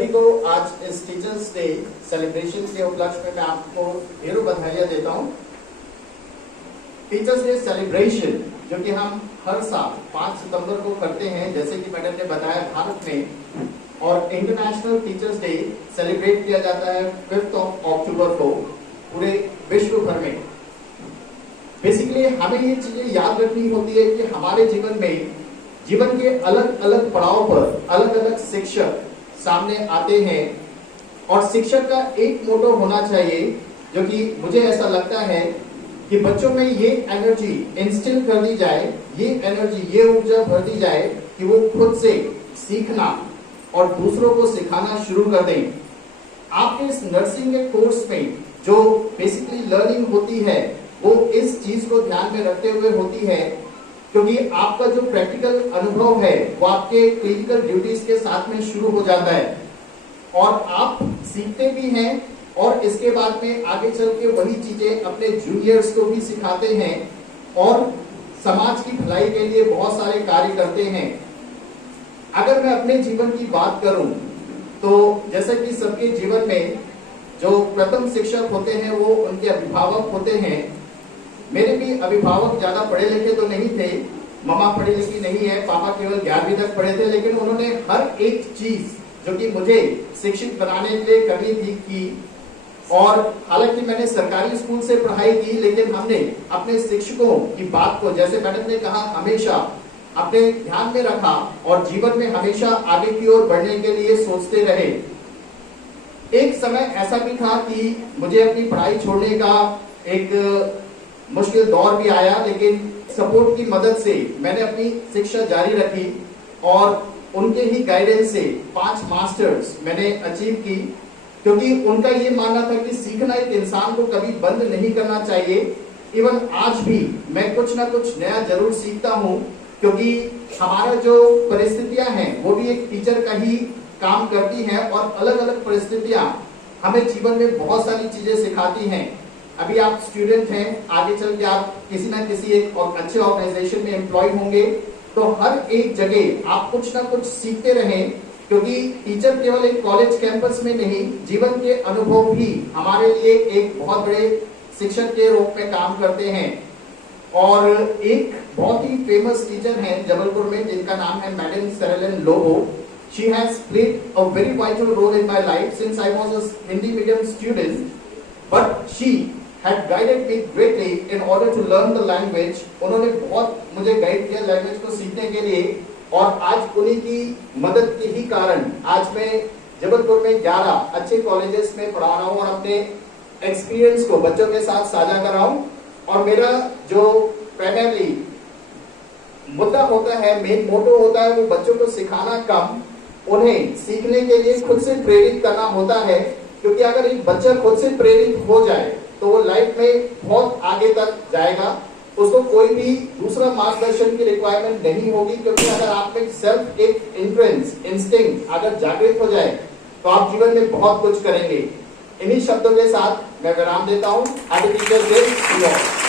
सभी को आज इस टीचर्स डे सेलिब्रेशन के उपलक्ष्य में मैं आपको ढेरों बधाइयां देता हूं। टीचर्स डे सेलिब्रेशन जो कि हम हर साल 5 सितंबर को करते हैं, जैसे कि मैडम ने बताया भारत में, और इंटरनेशनल टीचर्स डे सेलिब्रेट किया जाता है 5 अक्टूबर को पूरे विश्व भर में। बेसिकली हमें ये चीजें याद रखनी होती है कि हमारे जीवन के अलग अलग पड़ाव पर अलग अलग शिक्षक सामने आते हैं, और शिक्षक का एक मोटो होना चाहिए जो कि मुझे ऐसा लगता है कि बच्चों में ये एनर्जी इंस्टिल कर दी जाए, ये एनर्जी, ये ऊर्जा भर दी जाए कि वो खुद से सीखना और दूसरों को सिखाना शुरू कर दें। आपके इस नर्सिंग के कोर्स में जो बेसिकली लर्निंग होती है वो इस चीज को ध्यान में रखते हुए होती है, क्योंकि आपका जो प्रैक्टिकल अनुभव है वो आपके क्लिनिकल ड्यूटीज के साथ में शुरू हो जाता है और आप सीखते भी हैं और इसके बाद में आगे चल के वही चीजें अपने जूनियर्स को भी सिखाते हैं और समाज की भलाई के लिए बहुत सारे कार्य करते हैं। अगर मैं अपने जीवन की बात करूं तो जैसे कि सबके जीवन में जो प्रथम शिक्षक होते हैं वो उनके अभिभावक होते हैं। मेरे भी अभिभावक ज्यादा पढ़े लिखे तो नहीं थे, मम्मा पढ़ी लिखी नहीं है, पापा केवल 11वीं तक पढ़े थे, लेकिन उन्होंने हर एक चीज जो कि मुझे शिक्षित बनाने के लिए करनी थी की। और हालांकि मैंने सरकारी स्कूल से पढ़ाई की, लेकिन हमने अपने शिक्षकों की बात को, जैसे मैडम ने कहा, हमेशा अपने ध्यान में रखा और जीवन में हमेशा आगे की ओर बढ़ने के लिए सोचते रहे। एक समय ऐसा भी था कि मुझे अपनी पढ़ाई छोड़ने का एक मुश्किल दौर भी आया, लेकिन सपोर्ट की मदद से मैंने अपनी शिक्षा जारी रखी और उनके ही गाइडेंस से 5 मास्टर्स मैंने अचीव की, क्योंकि उनका ये मानना था कि सीखना एक इंसान को कभी बंद नहीं करना चाहिए। इवन आज भी मैं कुछ ना कुछ नया जरूर सीखता हूँ, क्योंकि हमारा जो परिस्थितियां हैं वो भी एक टीचर का ही काम करती हैं और अलग अलग परिस्थितियां हमें जीवन में बहुत सारी चीजें सिखाती हैं। अभी आप स्टूडेंट हैं, आगे चल के आप किसी ना किसी एक अच्छे ऑर्गेनाइजेशन में एम्प्लॉय होंगे, तो हर एक जगह आप कुछ ना कुछ सीखते रहें, क्योंकि टीचर केवल एक कॉलेज कैंपस में नहीं, जीवन के अनुभव भी हमारे लिए एक बहुत बड़े शिक्षक के रूप में काम करते हैं। और एक बहुत ही फेमस टीचर हैं जबलपुर में, जिनका नाम है madam Serelin Lobo. She has played a very vital role in my life since I was a Hindi medium student, but she had guided me greatly in order to learn the language. उन्होंने बहुत मुझे guide किया language को सीखने के लिए, और आज उन्हीं की मदद के ही कारण आज मैं जबलपुर में 11 अच्छे कॉलेजेस में पढ़ा रहा हूँ और अपने एक्सपीरियंस को बच्चों के साथ साझा कर रहा हूँ। और मेरा जो प्राइमरी मुद्दा होता है, मेन मोटो होता है, वो बच्चों को सिखाना कम, उन्हें सीखने के लिए खुद से प्रेरित करना होता है। क्योंकि अगर एक बच्चा खुद से प्रेरित हो जाए तो वो लाइफ में बहुत आगे तक जाएगा, उसको कोई भी दूसरा मार्गदर्शन की रिक्वायरमेंट नहीं होगी। क्योंकि अगर आप में सेल्फ एक इंस्टिंक्ट अगर जागृत हो जाए तो आप जीवन में बहुत कुछ करेंगे। इन्हीं शब्दों के साथ मैं विराम देता हूँ। Happy teachers day to all.